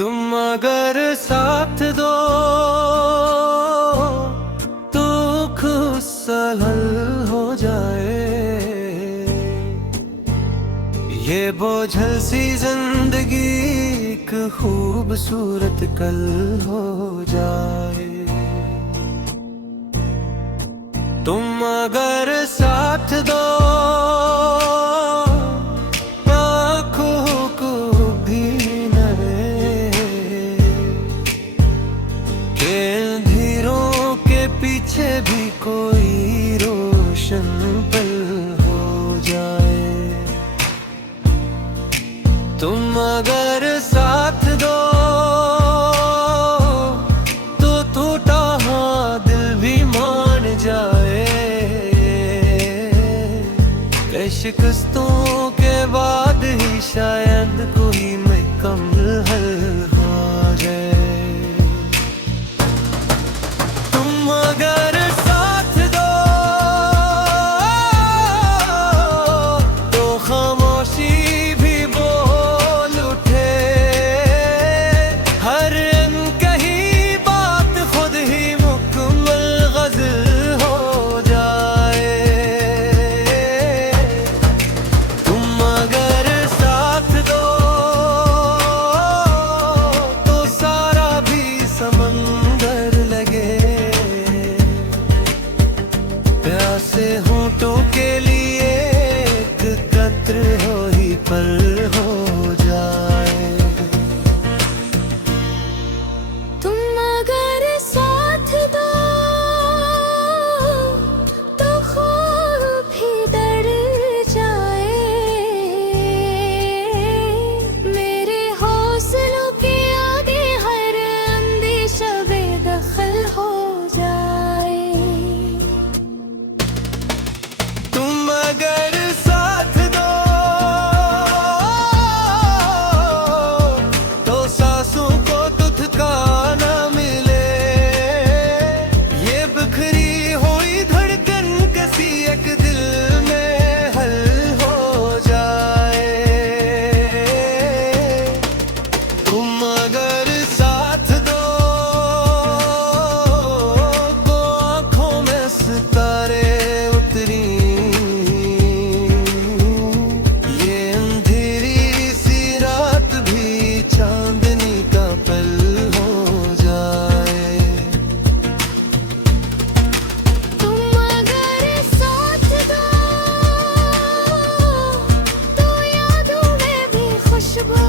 तुम अगर साथ दो तो खुद हल हो जाए। ये बोझल सी जिंदगी एक खूबसूरत कल हो जाए। तुम अगर साथ दो पीछे भी कोई रोशन पल हो जाए। तुम अगर साथ दो तो टूटा हाँ दिल भी मान जाए। कई शिकस्तों के बाद ही शायद कोई मुकम्मल हल हो जाए। अगर साथ दो तो खामोशी भी बोल उठे। हर अनकही बात खुद ही मुकम्मल गज़ल हो जाए। तुम अगर साथ दो तो सारा भी समंदर लगे। प्यासे होंठों के लिए एक कतरे हो ही पल हो जाए। तुम अगर साथ दो तो खूब भी डर जाए। मेरे हौसलों के आगे हर अंदेशा बेदखल हो जाए। तुम अगर साथ दो तो सांसों को तुझका न मिले। ये बिखरी हुई धड़कन किसी एक दिल में हल हो जाए। तुम अगर साथ दो तो आँखों में सितारे उतरी। ये अंधेरी सी रात भी चांदनी का पल हो जाए। तुम अगर साथ दो तो यादों में भी खुशबू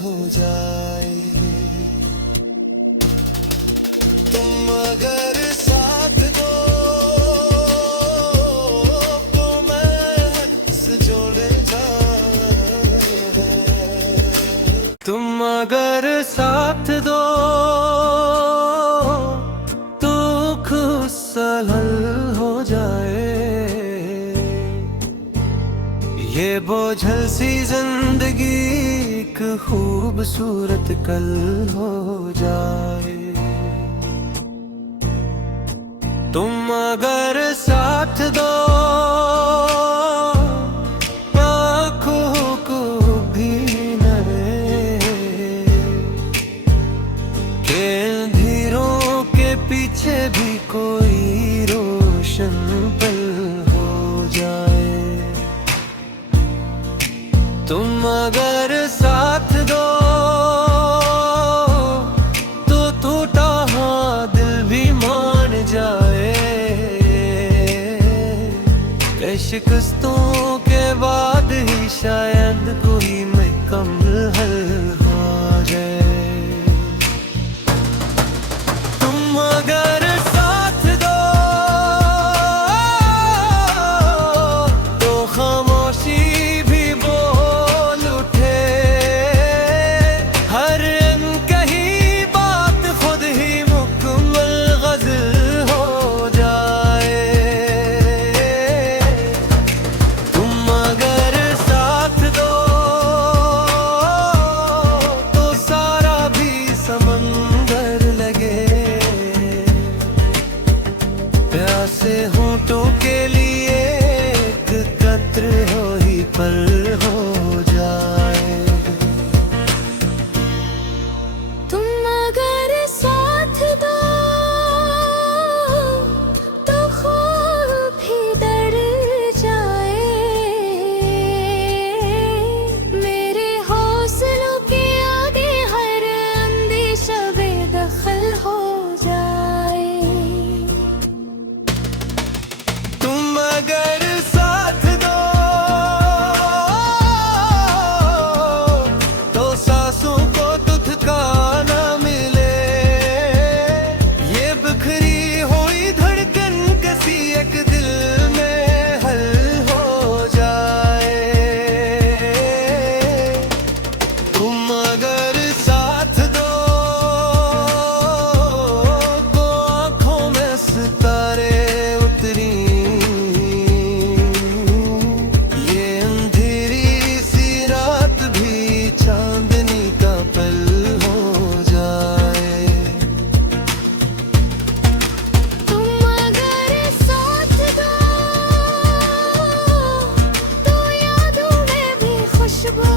हो जाए। तुम अगर साथ दो तो मैं हंस जोड़े जाए। तुम अगर साथ दो तो खुशहाल हो जाए। ये बोझल सी जिंदगी एक खूबसूरत कल हो जाए। तुम अगर साथ दो आँखों को भी न के अंधेरों के पीछे भी कोई रोशन पल हो जाए। तुम अगर साथ दो तो टूटा हाँ दिल भी मान जाए। कई शिकस्तों के बाद ही शायद कोई मुकम्मल हल हो जाए। तुम अगर साथ दो तो खामोशी भी बोल उठे। हर अनकही बात खुद ही मुकम्मल गज़ल हो जाए। तुम अगर साथ दो तो सारा भी समंदर लगे। प्यासे होंठों के लिए एक कतरे हो ही पल हो जाए। तुम अगर साथ दो तो ख्वाब भी डर जाए। मेरे हौसलों के आगे हर अंदेशा बेदखल हो जाए। तुम अगर साथ दो तो सांसों को ठिकाना मिले। ये बिखरी हुई धड़कन किसी एक दिल में हल हो जाए। तुम अगर साथ दो तो आँखों में सितारे उतरी। ये अंधेरी सी रात भी चांदनी का पल हो जाए। तुम अगर साथ दो तो यादों में भी खुशबू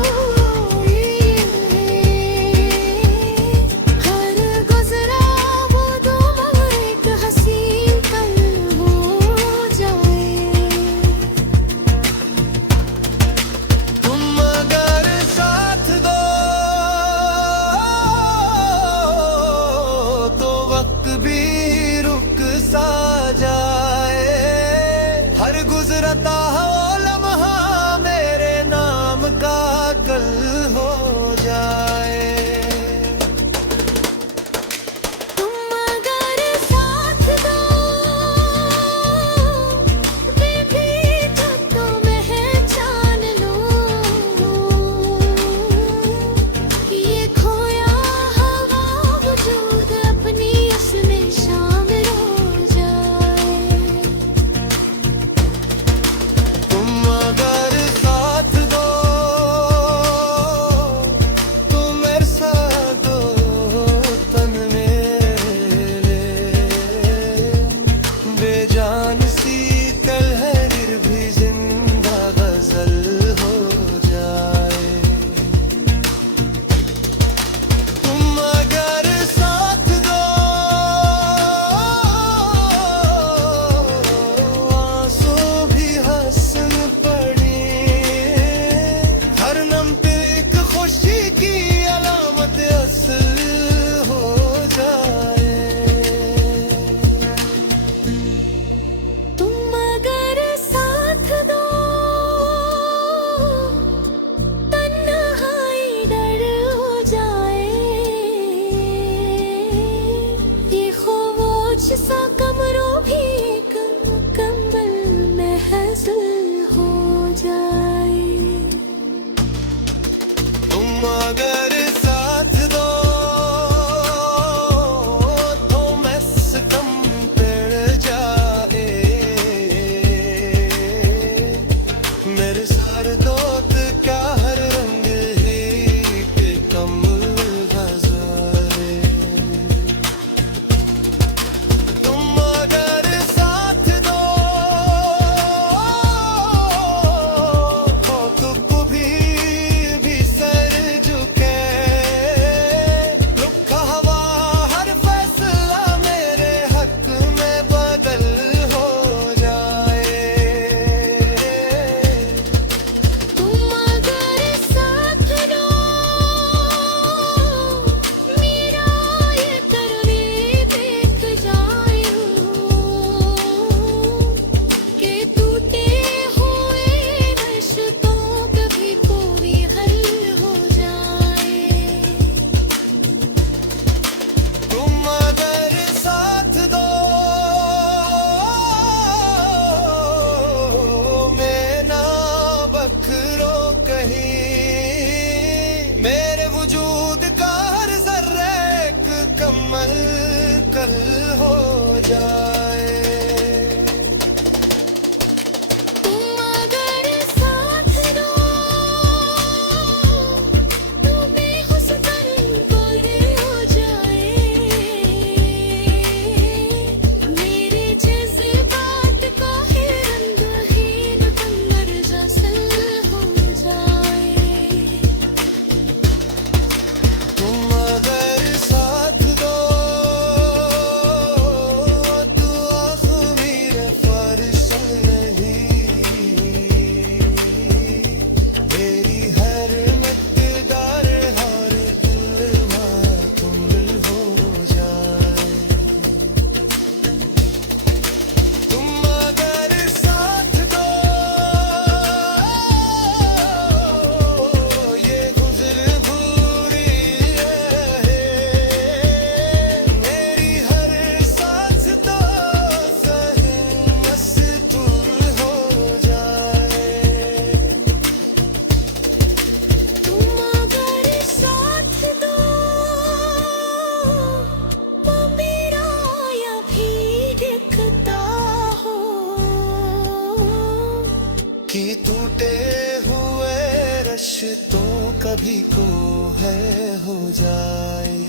हो जाए।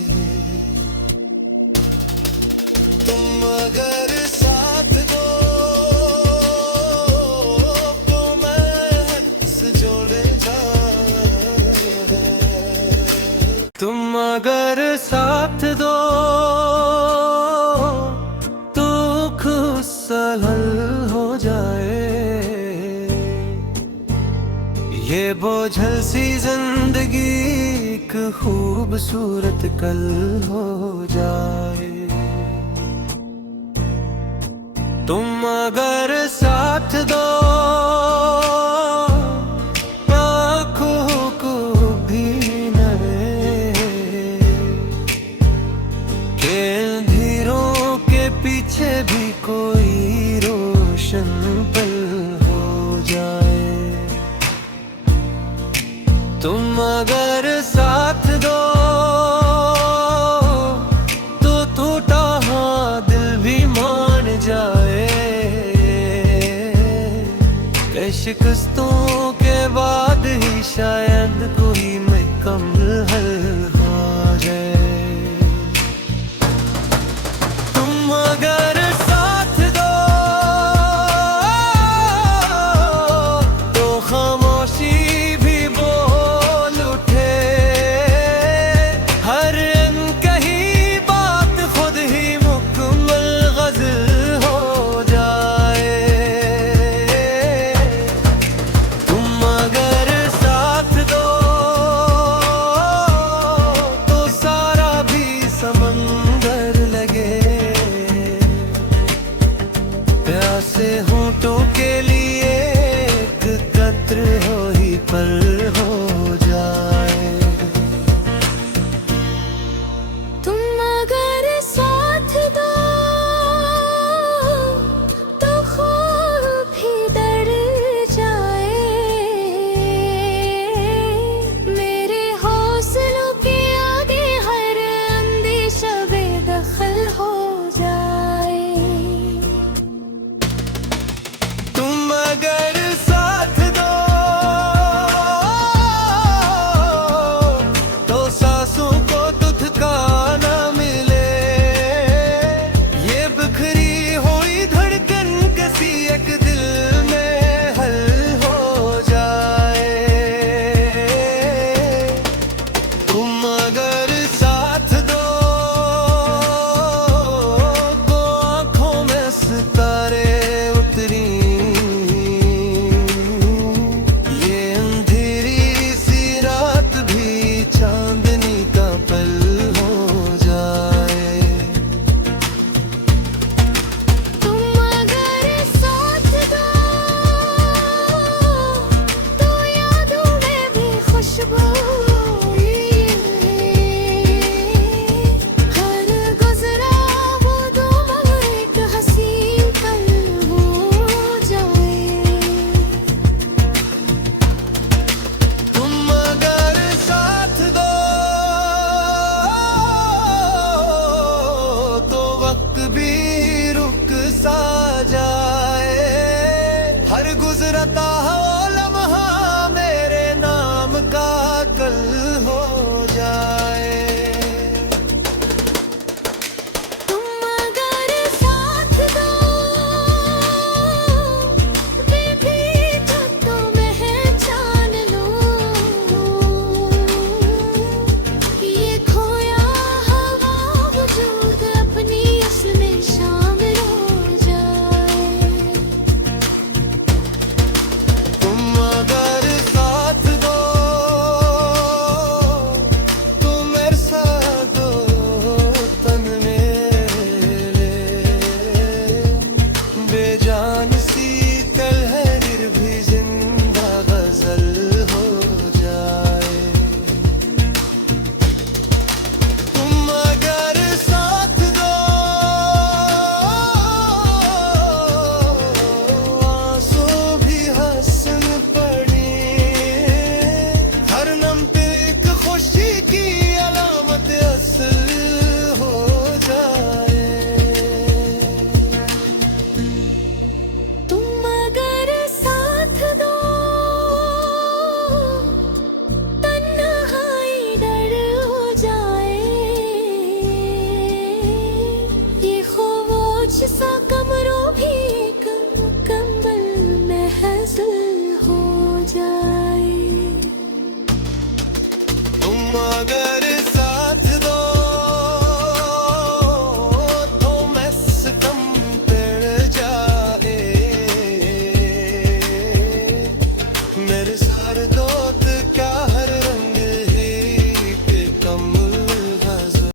तुम अगर साथ दो तो मैं हद से जोड़ जाए। तुम अगर साथ दो तो खुद हल हो जाए। ये बोझल सी जिंदगी एक खूबसूरत कल हो जाए। तुम अगर साथ दो आँखों को भी न रहे कि अंधेरों के पीछे भी कोई रोशन पल हो जाए। तुम अगर साथ दो तो टूटा हाँ दिल भी मान जाए। कई शिकस्तों के बाद ही शायद कोई मुकम्मल हल हो जाए। तुम अगर साथ दो तो खामोशी भी बोल उठे। हर अनकही बात खुद ही मुकम्मल गज़ल हो जाए। तुम अगर साथ दो तो सारा भी समंदर लगे। प्यासे होंठों के लिए एक कतरे हो ही पर हो जाए। तुम अगर साथ दो तो ख्वाब भी डर जाए। मेरे हौसलों के आगे हर अंदेशा बेदखल हो जाए। तुम अगर साथ दो तो सांसों को तो ठिकाना मिले। ये बिखरी हुई धड़कन किसी एक दिल में हल हो जाए। तुम अगर